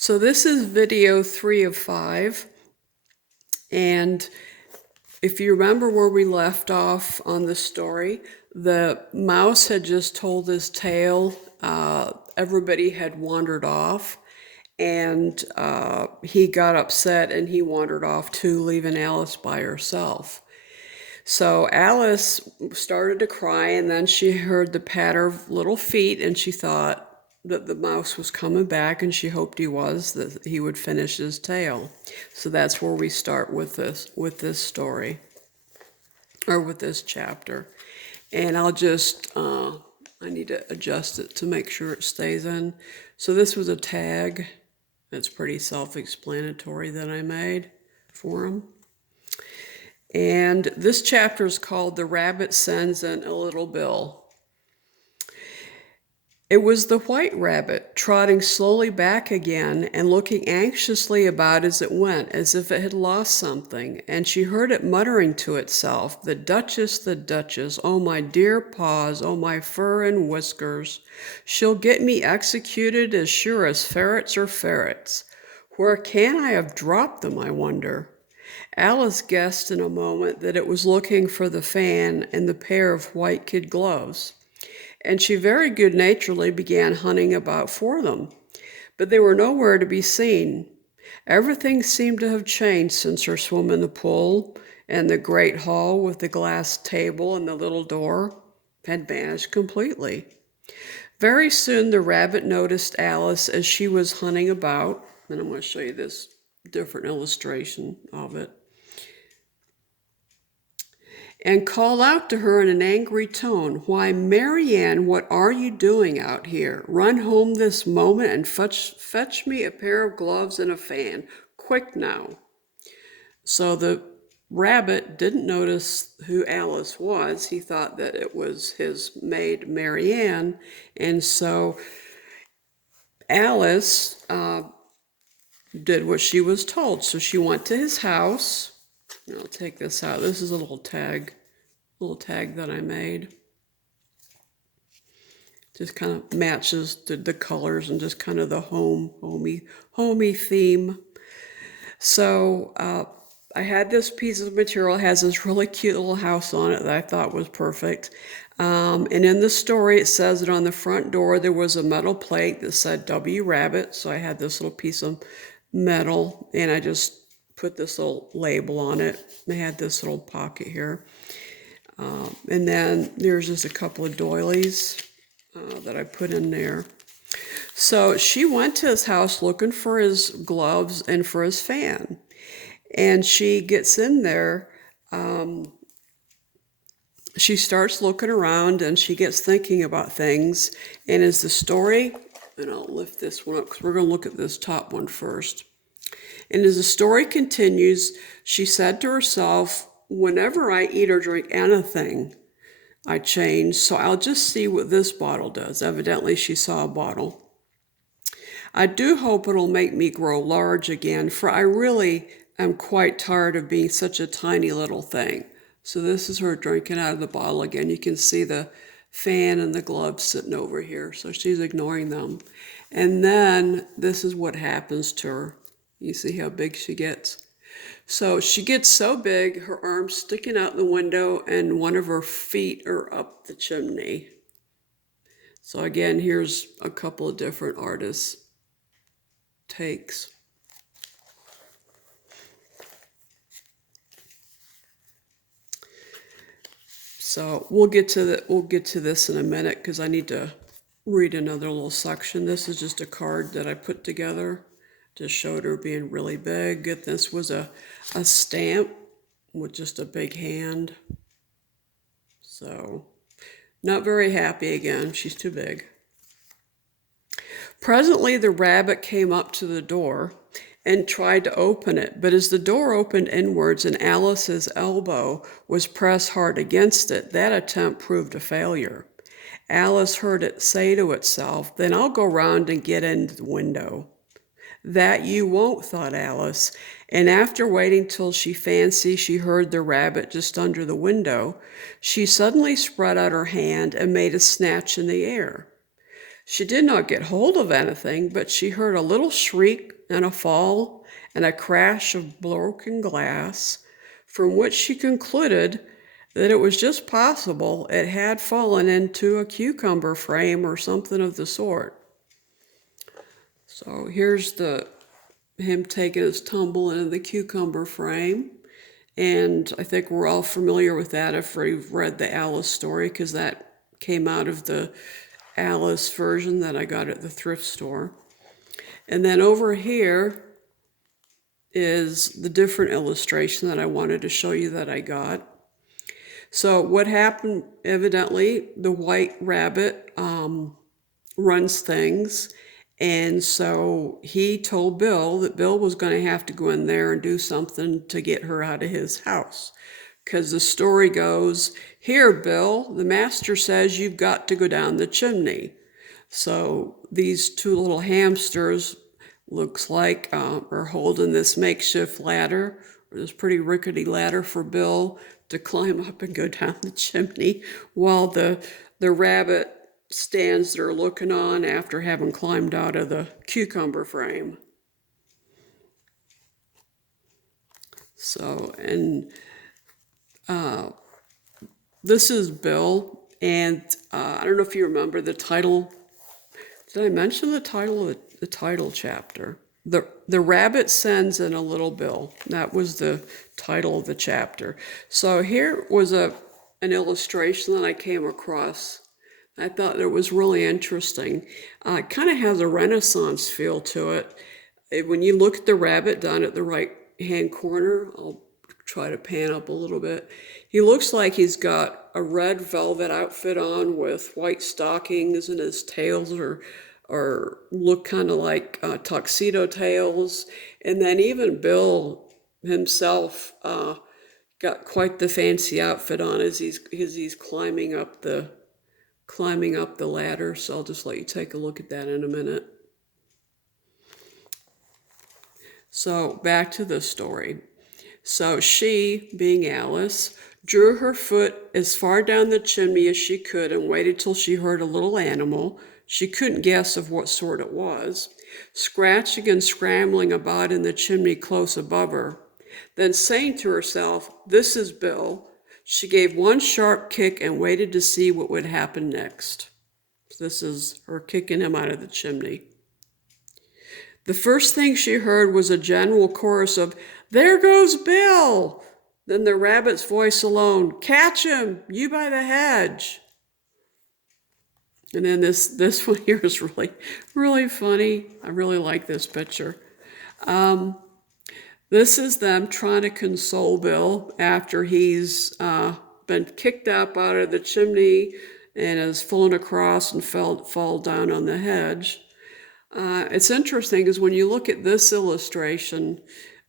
So this is video 3 of 5, and if you remember where we left off on the story, the mouse had just told his tale. Everybody had wandered off, and he got upset and he wandered off too, leaving Alice by herself. So Alice started to cry, and then she heard the patter of little feet, and she thought that the mouse was coming back, and she hoped he was, that he would finish his tale. So that's where we start with this story, or with this chapter. And I'll just, I need to adjust it to make sure it stays in. So this was a tag. That's pretty self-explanatory that I made for him. And this chapter is called The Rabbit Sends in a Little Bill. It was the white rabbit, trotting slowly back again and looking anxiously about as it went, as if it had lost something, and she heard it muttering to itself, the Duchess, oh my dear paws, oh my fur and whiskers. She'll get me executed as sure as ferrets are ferrets. Where can I have dropped them, I wonder? Alice guessed in a moment that it was looking for the fan and the pair of white kid gloves, and she very good-naturedly began hunting about for them. But they were nowhere to be seen. Everything seemed to have changed since her swim in the pool, and the great hall with the glass table and the little door had vanished completely. Very soon the rabbit noticed Alice as she was hunting about, and I'm going to show you this different illustration of it, and called out to her in an angry tone, "Why, Marianne, what are you doing out here? Run home this moment and fetch me a pair of gloves and a fan. Quick now." So the rabbit didn't notice who Alice was. He thought that it was his maid, Marianne, and so Alice did what she was told. So she went to his house. I'll take this out. This is a little tag that I made. Just kind of matches the colors and just kind of the homey theme. So I had this piece of material. It has this really cute little house on it that I thought was perfect. And in the story, it says that on the front door there was a metal plate that said W Rabbit. So I had this little piece of metal, and I just put this little label on it. I had this little pocket here. And then there's just a couple of doilies that I put in there. So she went to his house looking for his gloves and for his fan. And she gets in there. She starts looking around, and she gets thinking about things. And as the story, and I'll lift this one up because we're going to look at this top one first. And as the story continues, she said to herself, "Whenever I eat or drink anything, I change, so I'll just see what this bottle does." Evidently, she saw a bottle. "I do hope it'll make me grow large again, for I really am quite tired of being such a tiny little thing." So this is her drinking out of the bottle again. You can see the fan and the gloves sitting over here, so she's ignoring them. And then this is what happens to her. You see how big she gets? So she gets so big, her arm's sticking out the window, and one of her feet are up the chimney. So again, here's a couple of different artists' takes. So we'll get to this in a minute because I need to read another little section. This is just a card that I put together. Just showed her being really big. This was a stamp with just a big hand. So, not very happy again. She's too big. Presently, the rabbit came up to the door and tried to open it, but as the door opened inwards and Alice's elbow was pressed hard against it, that attempt proved a failure. Alice heard it say to itself, "Then I'll go round and get into the window." "That you won't," thought Alice, and after waiting till she fancied she heard the rabbit just under the window, she suddenly spread out her hand and made a snatch in the air. She did not get hold of anything, but she heard a little shriek and a fall and a crash of broken glass, from which she concluded that it was just possible it had fallen into a cucumber frame or something of the sort. So here's him taking his tumble into the cucumber frame. And I think we're all familiar with that if we've read the Alice story, because that came out of the Alice version that I got at the thrift store. And then over here is the different illustration that I wanted to show you that I got. So what happened, evidently, the white rabbit runs things. And so he told Bill that Bill was going to have to go in there and do something to get her out of his house. Because the story goes, "Here, Bill, the master says you've got to go down the chimney." So these two little hamsters, looks like, are holding this makeshift ladder, or this pretty rickety ladder for Bill to climb up and go down the chimney, while the rabbit stands there looking on after having climbed out of the cucumber frame. So, and this is Bill, and I don't know if you remember the title. Did I mention the title of the title chapter? The rabbit sends in a little Bill. That was the title of the chapter. So here was an illustration that I came across. I thought it was really interesting. It kind of has a Renaissance feel to it. When you look at the rabbit down at the right-hand corner, I'll try to pan up a little bit. He looks like he's got a red velvet outfit on with white stockings, and his tails are look kind of like tuxedo tails. And then even Bill himself got quite the fancy outfit on as he's climbing up the ladder. So I'll just let you take a look at that in a minute. So back to the story. So she, being Alice, drew her foot as far down the chimney as she could and waited till she heard a little animal, she couldn't guess of what sort it was, scratching and scrambling about in the chimney close above her. Then saying to herself, "This is Bill," she gave one sharp kick and waited to see what would happen next. This is her kicking him out of the chimney. The first thing she heard was a general chorus of, "There goes Bill!" Then the rabbit's voice alone, "Catch him, you by the hedge." And then this one here is really, really funny. I really like this picture. This is them trying to console Bill after he's been kicked up out of the chimney and has fallen across and fall down on the hedge. It's interesting because when you look at this illustration,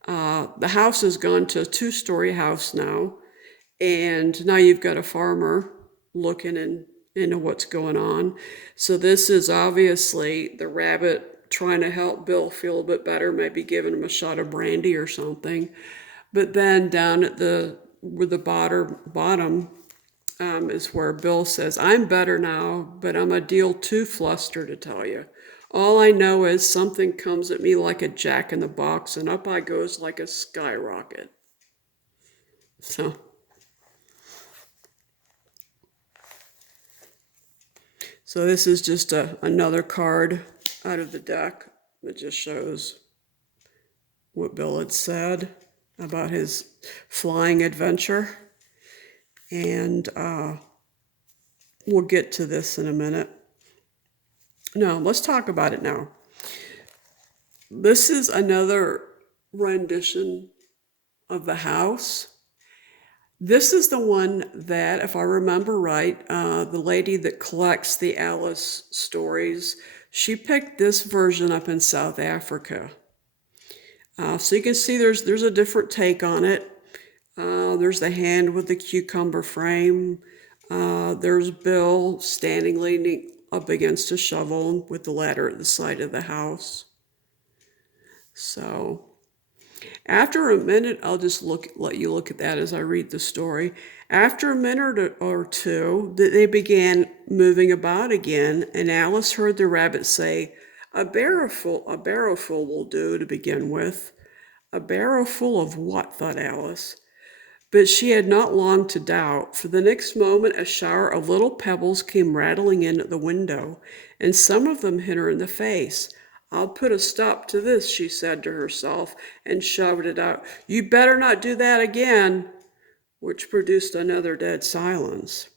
the house has gone to a two-story house now, and now you've got a farmer looking into what's going on. So this is obviously the rabbit trying to help Bill feel a bit better, maybe giving him a shot of brandy or something. But then down at the bottom is where Bill says, "I'm better now, but I'm a deal too flustered to tell you. All I know is something comes at me like a jack in the box, and up I goes like a skyrocket." So this is just another card out of the deck that just shows what Bill had said about his flying adventure. And we'll get to this in a minute. No, let's talk about it now. This is another rendition of the house. This is the one that, if I remember right, the lady that collects the Alice stories, she picked this version up in South Africa. So you can see there's a different take on it. There's the hand with the cucumber frame. There's Bill standing leaning up against a shovel with the ladder at the side of the house. So After a minute, I'll just let you look at that as I read the story. After a minute or two, they began moving about again, and Alice heard the rabbit say, a barrowful will do to begin with." A barrow full of what? Thought Alice. But she had not long to doubt, for the next moment a shower of little pebbles came rattling in at the window, and some of them hit her in the face. "I'll put a stop to this," she said to herself, and shouted out, "You better not do that again," which produced another dead silence.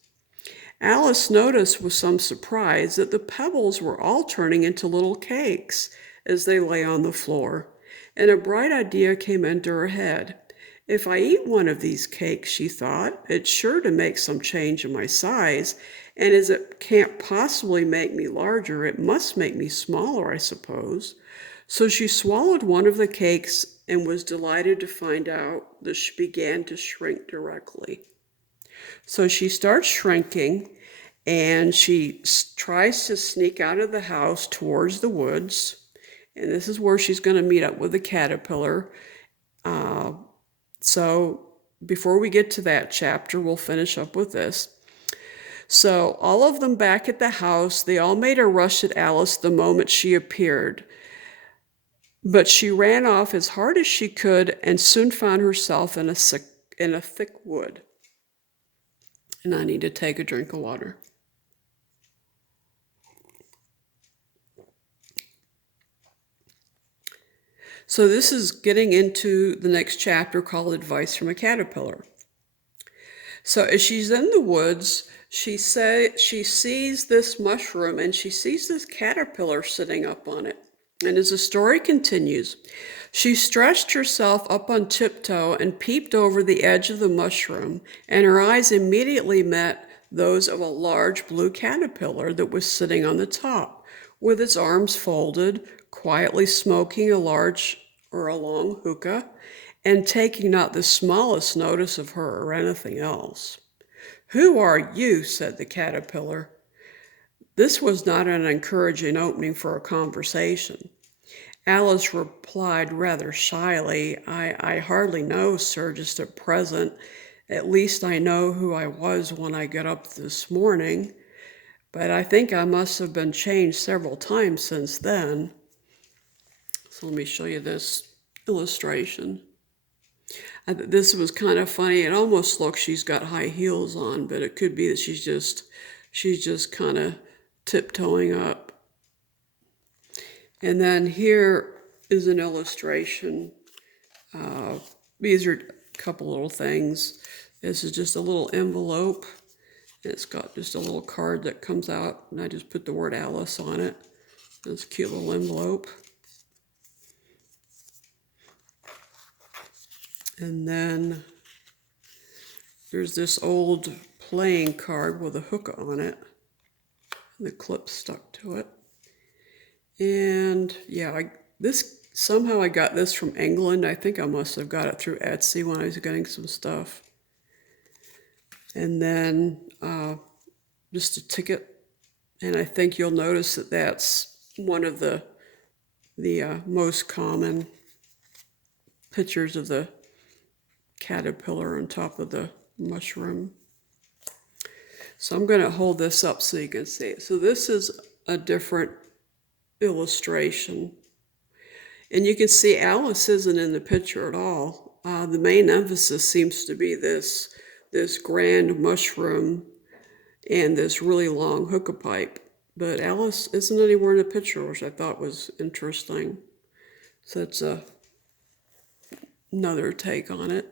Alice noticed with some surprise that the pebbles were all turning into little cakes as they lay on the floor, and a bright idea came into her head. "If I eat one of these cakes," she thought, "it's sure to make some change in my size, and as it can't possibly make me larger, it must make me smaller, I suppose." So she swallowed one of the cakes and was delighted to find out that she began to shrink directly. So she starts shrinking, and she tries to sneak out of the house towards the woods. And this is where she's going to meet up with the caterpillar. So before we get to that chapter, we'll finish up with this. So all of them back at the house, they all made a rush at Alice the moment she appeared. But she ran off as hard as she could and soon found herself in a thick wood. And I need to take a drink of water. So this is getting into the next chapter called Advice from a Caterpillar. So as she's in the woods, she sees this mushroom and she sees this caterpillar sitting up on it. And as the story continues, she stretched herself up on tiptoe and peeped over the edge of the mushroom, and her eyes immediately met those of a large blue caterpillar that was sitting on the top, with its arms folded, quietly smoking a long hookah, and taking not the smallest notice of her or anything else. "Who are you?" said the caterpillar. This was not an encouraging opening for a conversation. Alice replied rather shyly, I hardly know, sir, just at present. At least I know who I was when I got up this morning, but I think I must have been changed several times since then." So let me show you this illustration. This was kind of funny. It almost looks she's got high heels on, but it could be that she's just kind of tiptoeing up. And then here is an illustration. These are a couple little things. This is just a little envelope. It's got just a little card that comes out, and I just put the word Alice on it. It's a cute little envelope. And then there's this old playing card with a hook on it. The clip stuck to it. And yeah, somehow I got this from England. I think I must have got it through Etsy when I was getting some stuff. And then just a ticket. And I think you'll notice that that's one of the most common pictures of the caterpillar on top of the mushroom. So I'm going to hold this up so you can see it. So this is a different illustration. And you can see Alice isn't in the picture at all. The main emphasis seems to be this grand mushroom and this really long hookah pipe. But Alice isn't anywhere in the picture, which I thought was interesting. So that's another take on it.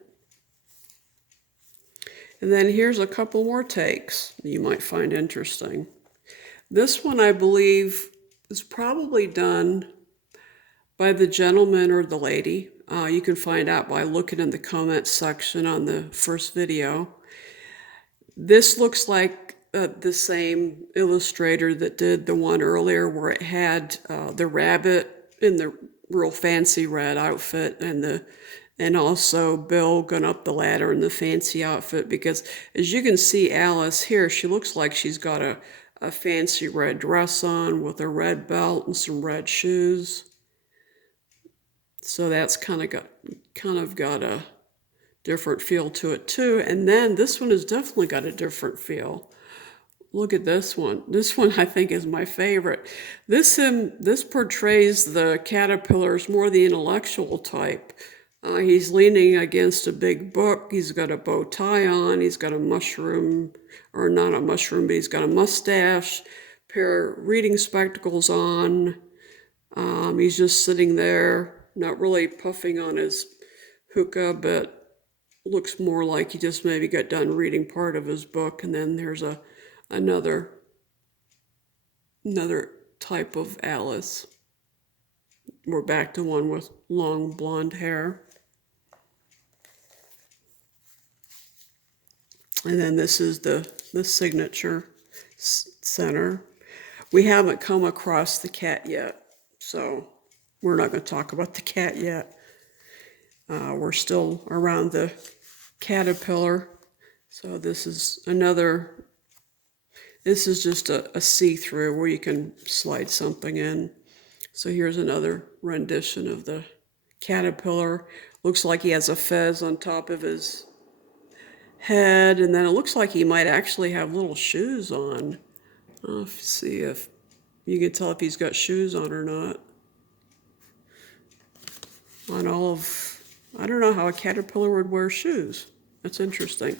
And then here's a couple more takes you might find interesting. This one, I believe, is probably done by the gentleman or the lady. You can find out by looking in the comments section on the first video. This looks like the same illustrator that did the one earlier where it had the rabbit in the real fancy red outfit and also Bill going up the ladder in the fancy outfit, because as you can see Alice here, she looks like she's got a fancy red dress on with a red belt and some red shoes. So that's kind of got a different feel to it too. And then this one has definitely got a different feel. Look at this one. This one I think is my favorite. This portrays the caterpillar as more the intellectual type. He's leaning against a big book. He's got a bow tie on. He's got a mushroom, or not a mushroom, but he's got a mustache, pair of reading spectacles on. He's just sitting there, not really puffing on his hookah, but looks more like he just maybe got done reading part of his book. And then there's another type of Alice. We're back to one with long blonde hair. And then this is the signature center. We haven't come across the cat yet, so we're not going to talk about the cat yet. We're still around the caterpillar. So this is just a see-through where you can slide something in. So here's another rendition of the caterpillar. Looks like he has a fez on top of his head, and then it looks like he might actually have little shoes on. I'll see if you can tell if he's got shoes on or not. I don't know how a caterpillar would wear shoes. That's interesting.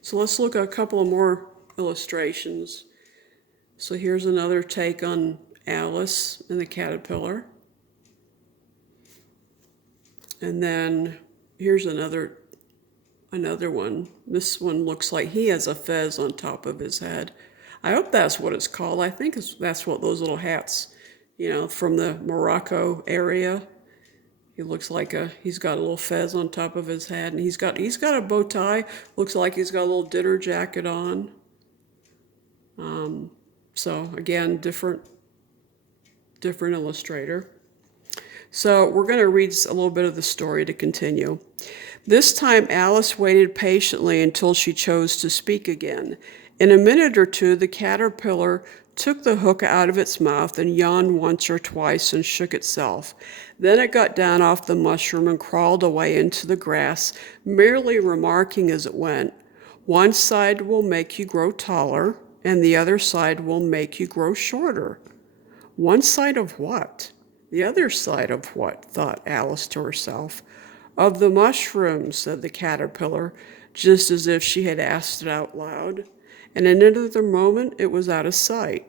So let's look at a couple of more illustrations. So here's another take on Alice and the caterpillar. And then here's another one. This one looks like he has a fez on top of his head. I hope that's what it's called. I think that's what those little hats, from the Morocco area. He looks like he's got a little fez on top of his head, and he's got a bow tie. Looks like he's got a little dinner jacket on. So again, different illustrator. So we're going to read a little bit of the story to continue. This time Alice waited patiently until she chose to speak again. In a minute or two, the caterpillar took the hook out of its mouth and yawned once or twice and shook itself. Then it got down off the mushroom and crawled away into the grass, merely remarking as it went, "One side will make you grow taller, and the other side will make you grow shorter." One side of what? The other side of what? Thought Alice to herself. Of the mushrooms, said the caterpillar, just as if she had asked it out loud. And in another moment, it was out of sight.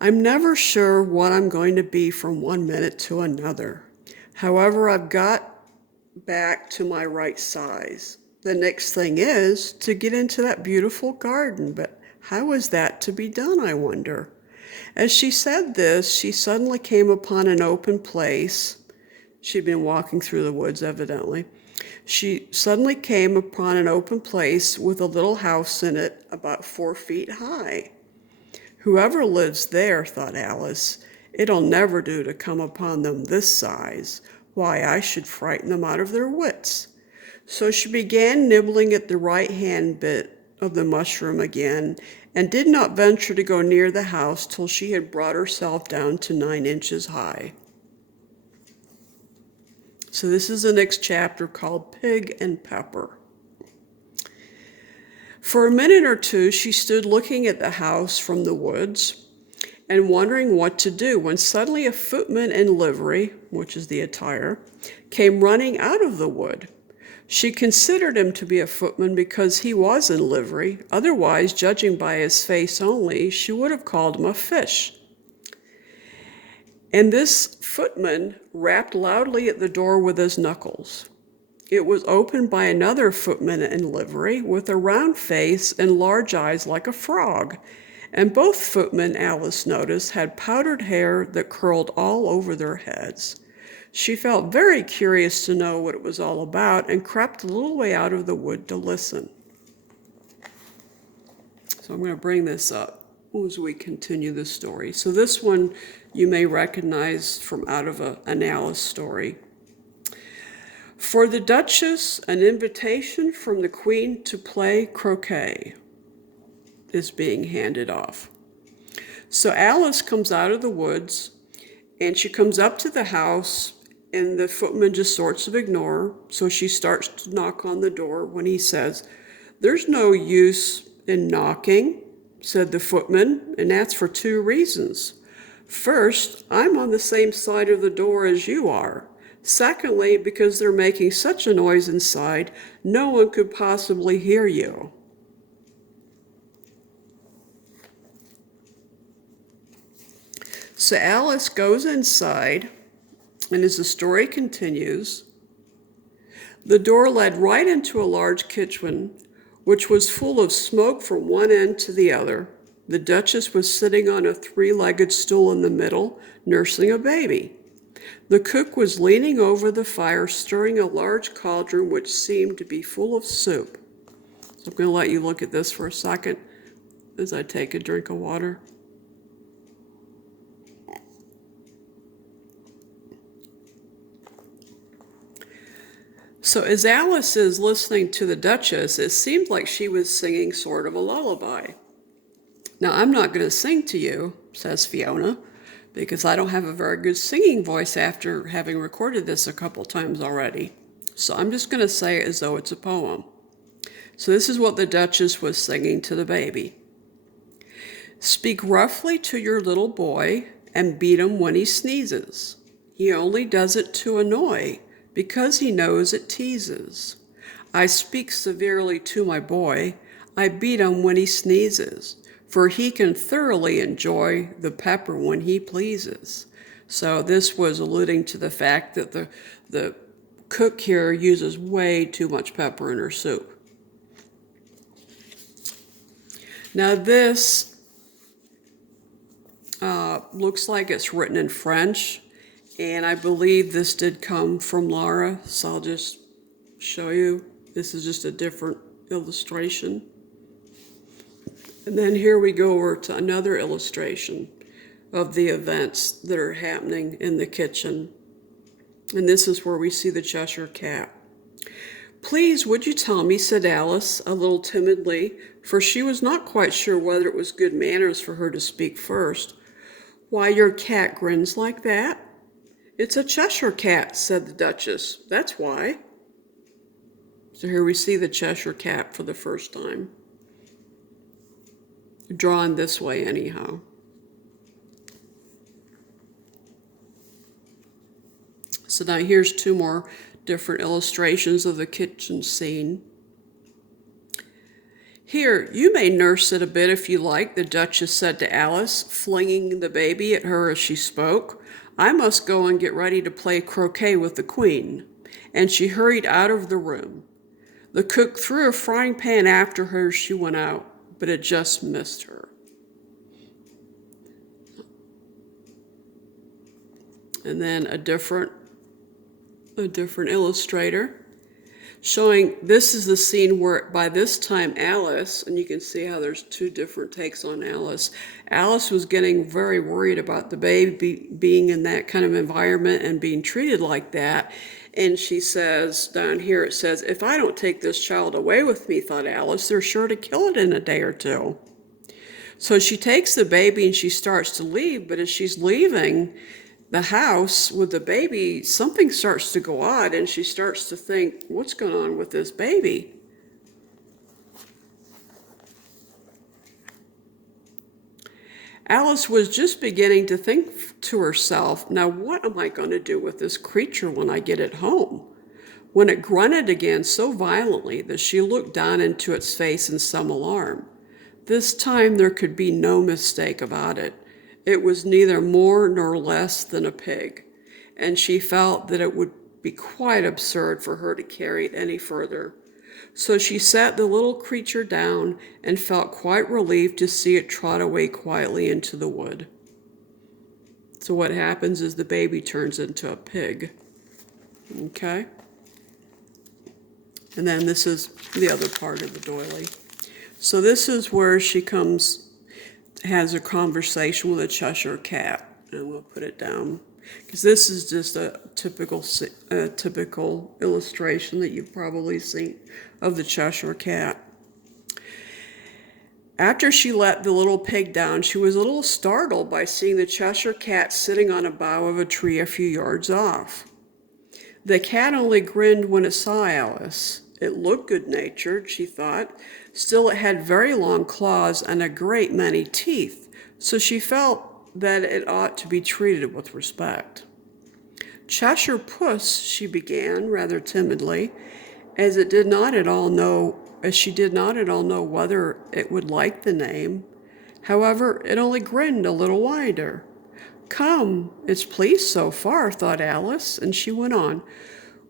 I'm never sure what I'm going to be from one minute to another. However, I've got back to my right size. The next thing is to get into that beautiful garden, but how is that to be done, I wonder? As she said this, she suddenly came upon an open place. She'd been walking through the woods, evidently. She suddenly came upon an open place with a little house in it about 4 feet high. Whoever lives there, thought Alice, it'll never do to come upon them this size. Why, I should frighten them out of their wits. So she began nibbling at the right-hand bit of the mushroom again, and did not venture to go near the house till she had brought herself down to 9 inches high. So this is the next chapter called Pig and Pepper. For a minute or two, she stood looking at the house from the woods and wondering what to do, when suddenly a footman in livery, which is the attire, came running out of the wood. She considered him to be a footman because he was in livery. Otherwise, judging by his face only, she would have called him a fish. And this footman rapped loudly at the door with his knuckles. It was opened by another footman in livery with a round face and large eyes like a frog. And both footmen, Alice noticed, had powdered hair that curled all over their heads. She felt very curious to know what it was all about and crept a little way out of the wood to listen. So I'm going to bring this up as we continue the story. So this one you may recognize from out of an Alice story. For the Duchess, an invitation from the Queen to play croquet is being handed off. So Alice comes out of the woods, And she comes up to the house, and the footman just sorts of ignore her. So she starts to knock on the door when he says, "There's no use in knocking," said the footman, "and that's for two reasons. First, I'm on the same side of the door as you are. Secondly, because they're making such a noise inside, no one could possibly hear you." So Alice goes inside, and as the story continues, the door led right into a large kitchen, which was full of smoke from one end to the other. The Duchess was sitting on a three-legged stool in the middle, nursing a baby. The cook was leaning over the fire, stirring a large cauldron which seemed to be full of soup. So I'm going to let you look at this for a second as I take a drink of water. So as Alice is listening to the Duchess, it seemed like she was singing sort of a lullaby. "Now, I'm not going to sing to you," says Fiona, "because I don't have a very good singing voice after having recorded this a couple times already. So I'm just going to say it as though it's a poem." So this is what the Duchess was singing to the baby. "Speak roughly to your little boy and beat him when he sneezes. He only does it to annoy, because he knows it teases. I speak severely to my boy. I beat him when he sneezes, for he can thoroughly enjoy the pepper when he pleases." So this was alluding to the fact that the cook here uses way too much pepper in her soup. Now this looks like it's written in French, and I believe this did come from Laura, so I'll just show you. This is just a different illustration. And then here we go over to another illustration of the events that are happening in the kitchen. And this is where we see the Cheshire Cat. "Please, would you tell me," said Alice, a little timidly, for she was not quite sure whether it was good manners for her to speak first, "why your cat grins like that?" "It's a Cheshire Cat," said the Duchess. "That's why." So here we see the Cheshire Cat for the first time. Drawn this way anyhow. So now here's two more different illustrations of the kitchen scene. "Here, you may nurse it a bit if you like," the Duchess said to Alice, flinging the baby at her as she spoke. "I must go and get ready to play croquet with the Queen." And she hurried out of the room. The cook threw a frying pan after her as she went out, but it just missed her. And then a different illustrator showing, this is the scene where by this time Alice, and you can see how there's two different takes on Alice. Alice was getting very worried about the baby being in that kind of environment and being treated like that. And she says, down here it says, "If I don't take this child away with me," thought Alice, "they're sure to kill it in a day or two." So she takes the baby and she starts to leave, but as she's leaving the house with the baby, something starts to go odd, and she starts to think, what's going on with this baby? Alice was just beginning to think to herself, now what am I going to do with this creature when I get it home? When it grunted again so violently that she looked down into its face in some alarm. This time there could be no mistake about it. It was neither more nor less than a pig, and she felt that it would be quite absurd for her to carry it any further. So she sat the little creature down and felt quite relieved to see it trot away quietly into the wood. So what happens is the baby turns into a pig. Okay? And then this is the other part of the doily. So this is where she has a conversation with a Cheshire Cat, and we'll put it down because this is just a typical illustration that you've probably seen of the Cheshire Cat. After she let the little pig down, she was a little startled by seeing the Cheshire Cat sitting on a bough of a tree a few yards off. The cat only grinned when it saw Alice. It looked good-natured, she thought. Still, it had very long claws and a great many teeth, so she felt that it ought to be treated with respect. Cheshire Puss, she began rather timidly, as she did not at all know whether it would like the name. However, it only grinned a little wider. Come, it's pleased so far, thought Alice, and she went on.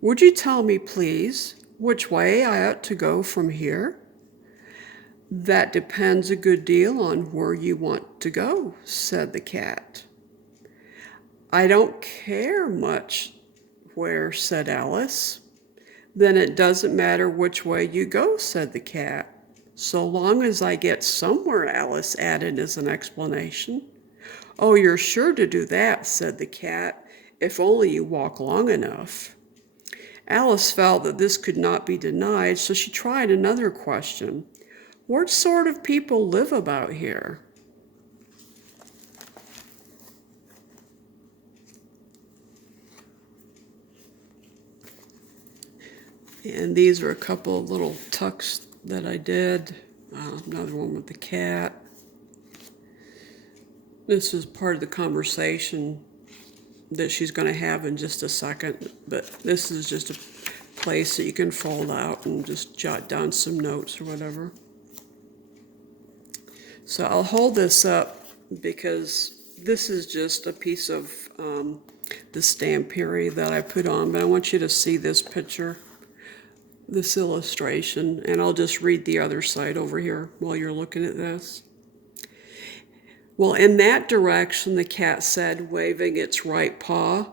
Would you tell me, please, which way I ought to go from here? That depends a good deal on where you want to go, said the cat. I don't care much where, said Alice. Then it doesn't matter which way you go, said the cat. So long as I get somewhere, Alice added as an explanation. Oh, you're sure to do that, said the cat, if only you walk long enough. Alice felt that this could not be denied, so she tried another question. What sort of people live about here? And these are a couple of little tucks that I did. Another one with the cat. This is part of the conversation that she's going to have in just a second, but this is just a place that you can fold out and just jot down some notes or whatever. So I'll hold this up because this is just a piece of the Stampery that I put on, but I want you to see this picture, this illustration, and I'll just read the other side over here while you're looking at this. Well, in that direction, the cat said, waving its right paw,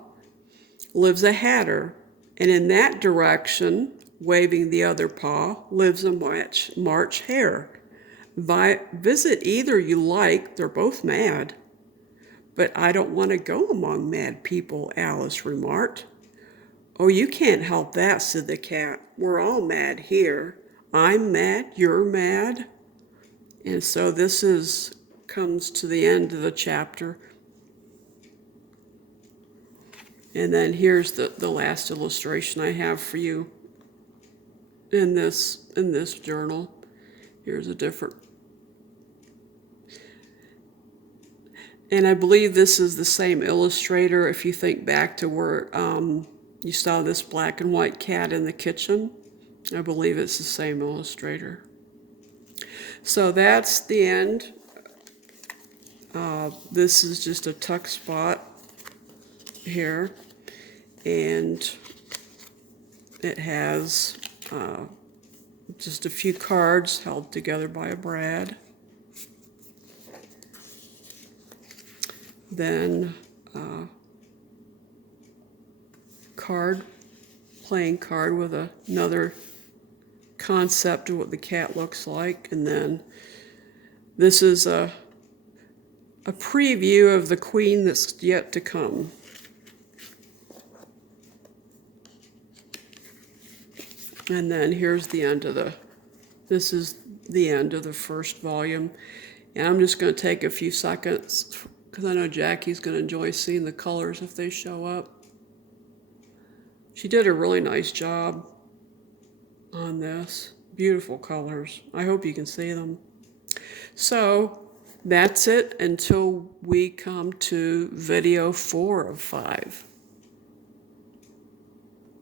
lives a hatter, and in that direction, waving the other paw, lives a March hare. Visit either you like, they're both mad. But I don't want to go among mad people, Alice remarked. Oh, you can't help that, said the cat. We're all mad here. I'm mad, you're mad. And so this comes to the end of the chapter. And then here's the last illustration I have for you in this journal. Here's a different. And I believe this is the same illustrator. If you think back to where you saw this black and white cat in the kitchen, I believe it's the same illustrator. So that's the end. This is just a tuck spot here, and it has just a few cards held together by a brad. Then playing card with another concept of what the cat looks like, and then this is a preview of the queen that's yet to come. And then here's the end of this is the end of the first volume. And I'm just going to take a few seconds because I know Jackie's going to enjoy seeing the colors if they show up. She did a really nice job on this. Beautiful colors. I hope you can see them. So that's it until we come to video 4 of 5.